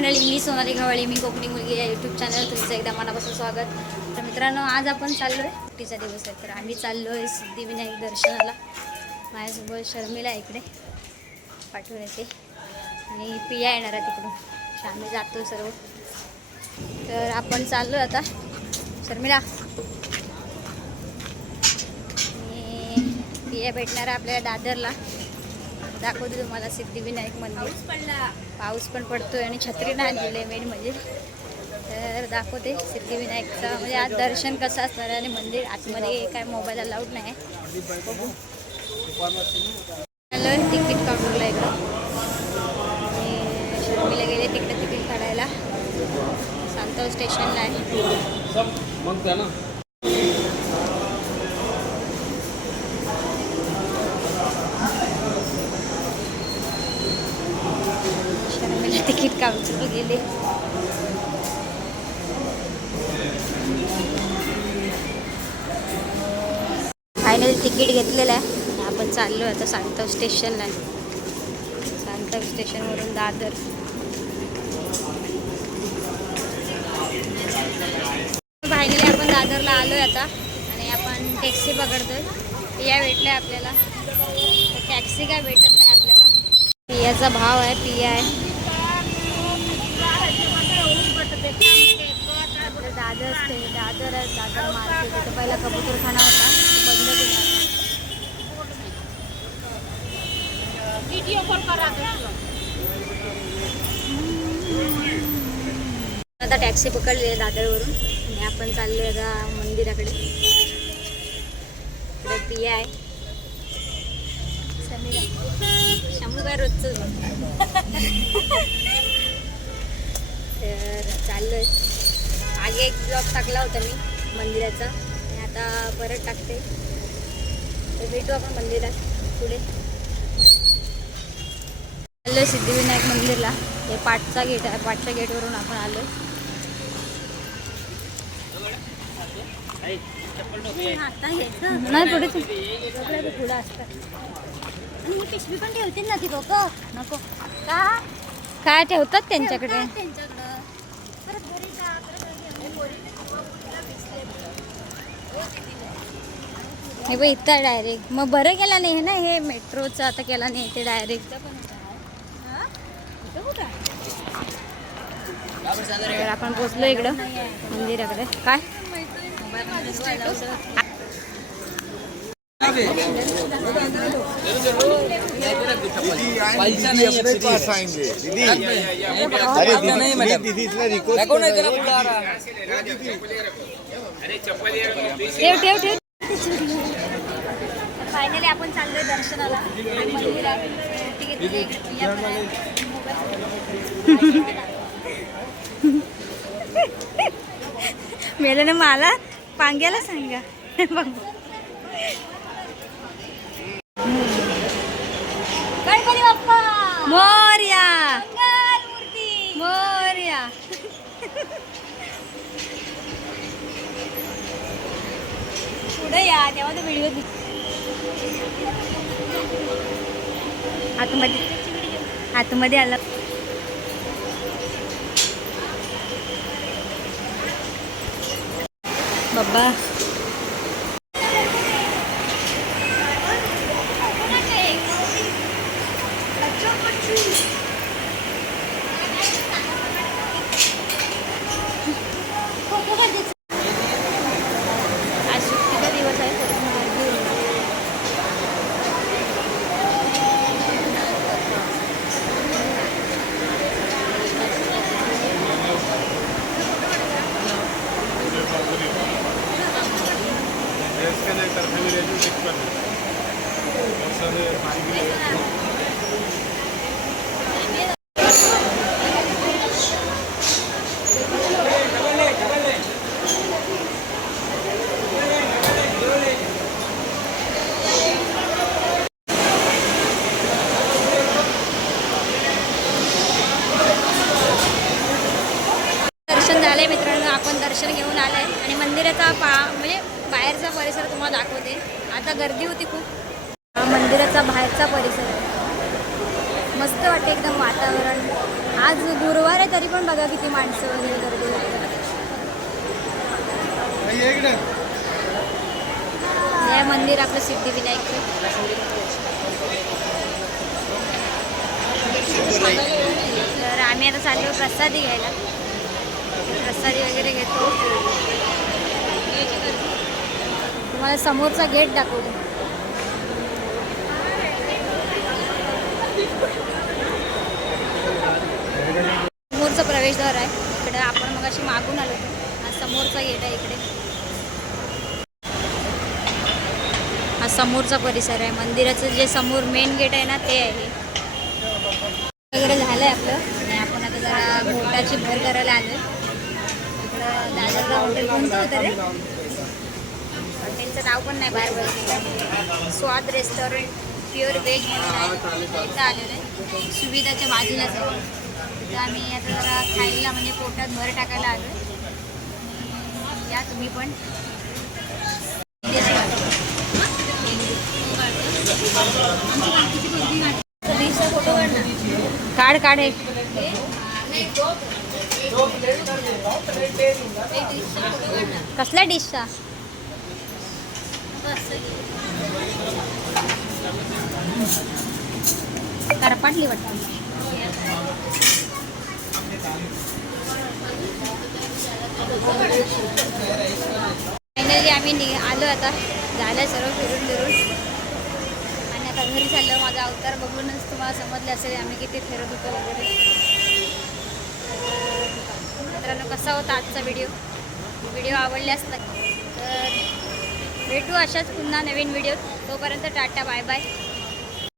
मंडळी मी सोनाली घावळी मी कोकणी मुलगी या यूट्यूब चॅनल तुमचं एकदा मनापासून स्वागत. तर मित्रांनो आज आपण चाललो आहे सुट्टीचा दिवस आहे तर आम्ही चाललो आहे सिद्धिविनायक दर्शनाला. माझ्यासोबत शर्मिला इकडे पाठवून येते आणि पिया येणार आहे तिकडून आम्ही जातो सर्व. तर आपण चाललो आहे आता. शर्मिला. आणि पिया भेटणार आहे आपल्या दादरला. दाखवते तुम्हाला सिद्धिविनायक मंदिर. पडला. पाऊस पण पडतोय आणि छत्री नाही आणलेली मेन म्हणजे तर दाखवते सिद्धिविनायकचं म्हणजे आज दर्शन कसं असणार आहे आणि मंदिर आतमध्ये काय मोबाईल अलाउड नाही आलं तिकीट काउंटरला इकडं आणि शर्मीला गेले तिकडे तिकीट काढायला. सांताव स्टेशनला आहे. काम त्या गेले. फायनल तिकीट घेतलेलं आहे. आपण चाललो आता सांगताव स्टेशनला आहे स्टेशनवरून दादर. फायनली आपण दादरला आलो आहे आता. आणि आपण टॅक्सी पकडतोय. पिया भेटल्या आपल्याला. टॅक्सी काय भेटत नाही आपल्याला. पियाचा भाव आहे पिया आहे आपलं दादर स्टे दादर आहे दादर मार्केट. इथं पहिला कबूतरखाना होता. बंद केला आता. टॅक्सी पकडली आहे दादरवरून. आणि आपण चाललो आता मंदिराकडे. इकडे पिया आहे. समीरा. शंभू काय रोजच तर चाललोय. मागे एक ब्लॉग टाकला होता मी मंदिराचा. आणि आता परत टाकते. तर भेटू आपण मंदिरात पुढे. आलो सिद्धिविनायक मंदिरला. हे पाटचा गेट आहे. पाटच्या गेटवरून आपण आलो. नाही पुढे पुढं असतात आणि पिशवी पण ठेवतील ना ती लोक. नको. का? काय ठेवतात त्यांच्याकडे? हे बघ इथं डायरेक्ट मग बरं केलं नाही ना हे मेट्रोचं आता केला नाही ते डायरेक्ट आपण पोचलो इकडं मंदिराकडे. काय? दीदी. ठेव ठेव ठेव. फायनली आपण चाललोय दर्शनाला. मंदिरात तिकीट. मेलं ना मला पांग्याला सांगा. गणपती बाप्पा मोर्या मोर्या पुढे या तेव्हा तो व्हिडिओ आतमध्ये. आतमध्ये आला. बाबा आज सुट्टीचा दिवस आहे तरी पण गर्दी होईल. दर्शन झालंय मित्रांनो आपण दर्शन घेऊन आलंय आणि मंदिराचा पा म्हणजे बाहेरचा परिसर तुम्हाला दाखवते. आता गर्दी होती खूप. हा मंदिराचा बाहेरचा परिसर मस्त वाटते एकदम वातावरण. आज गुरुवार आहे तरी पण बघा किती माणसं वगैरे गर्दी. हे मंदिर आपलं सिद्धिविनायकचं तर आम्ही आता चाललो प्रसादी घ्यायला. प्रसादी वगैरे घेतो. तुम्हाला समोरचा गेट दाखवतो. समोरचं प्रवेशद्वार आहे. इकडे आपण मग अशी मागून आलो हा समोरचा गेट आहे इकडे. हा समोरचा परिसर आहे. मंदिराचं जे समोर मेन गेट आहे ना ते आहे वगैरे झालं आहे आपलं. आणि आपण आता जरा बोटाची भर करायला आलो इकडं दादरला हॉटेल कोणतं होतं रे? त्यांचं नाव पण नाही बाहेर बघितलं. स्वाद रेस्टॉरंट प्युअर व्हेज म्हणून आहे. इथं आलेलं आहे. सुविधाच्या बाजूलाच आहे तर आम्ही आता जरा खायला म्हणजे पोटात भर टाकायला आलो आहे या तुम्ही पण. काढ काढ कसल्या डिशचा करपाटली वाटतं. फायनली आम्ही नि आलो आता. झालं सर्व फिरून फिरून. आणि आता घरी चाललं माझा अवतार बघूनच तुम्हाला समजलं असेल आम्ही किती फिरत होतो वगैरे मित्रांनो कसा होता आजचा व्हिडिओ व्हिडिओ आवडल्यास नक्की तर भेटू अशाच पुन्हा नवीन व्हिडिओ तोपर्यंत टाटा बाय बाय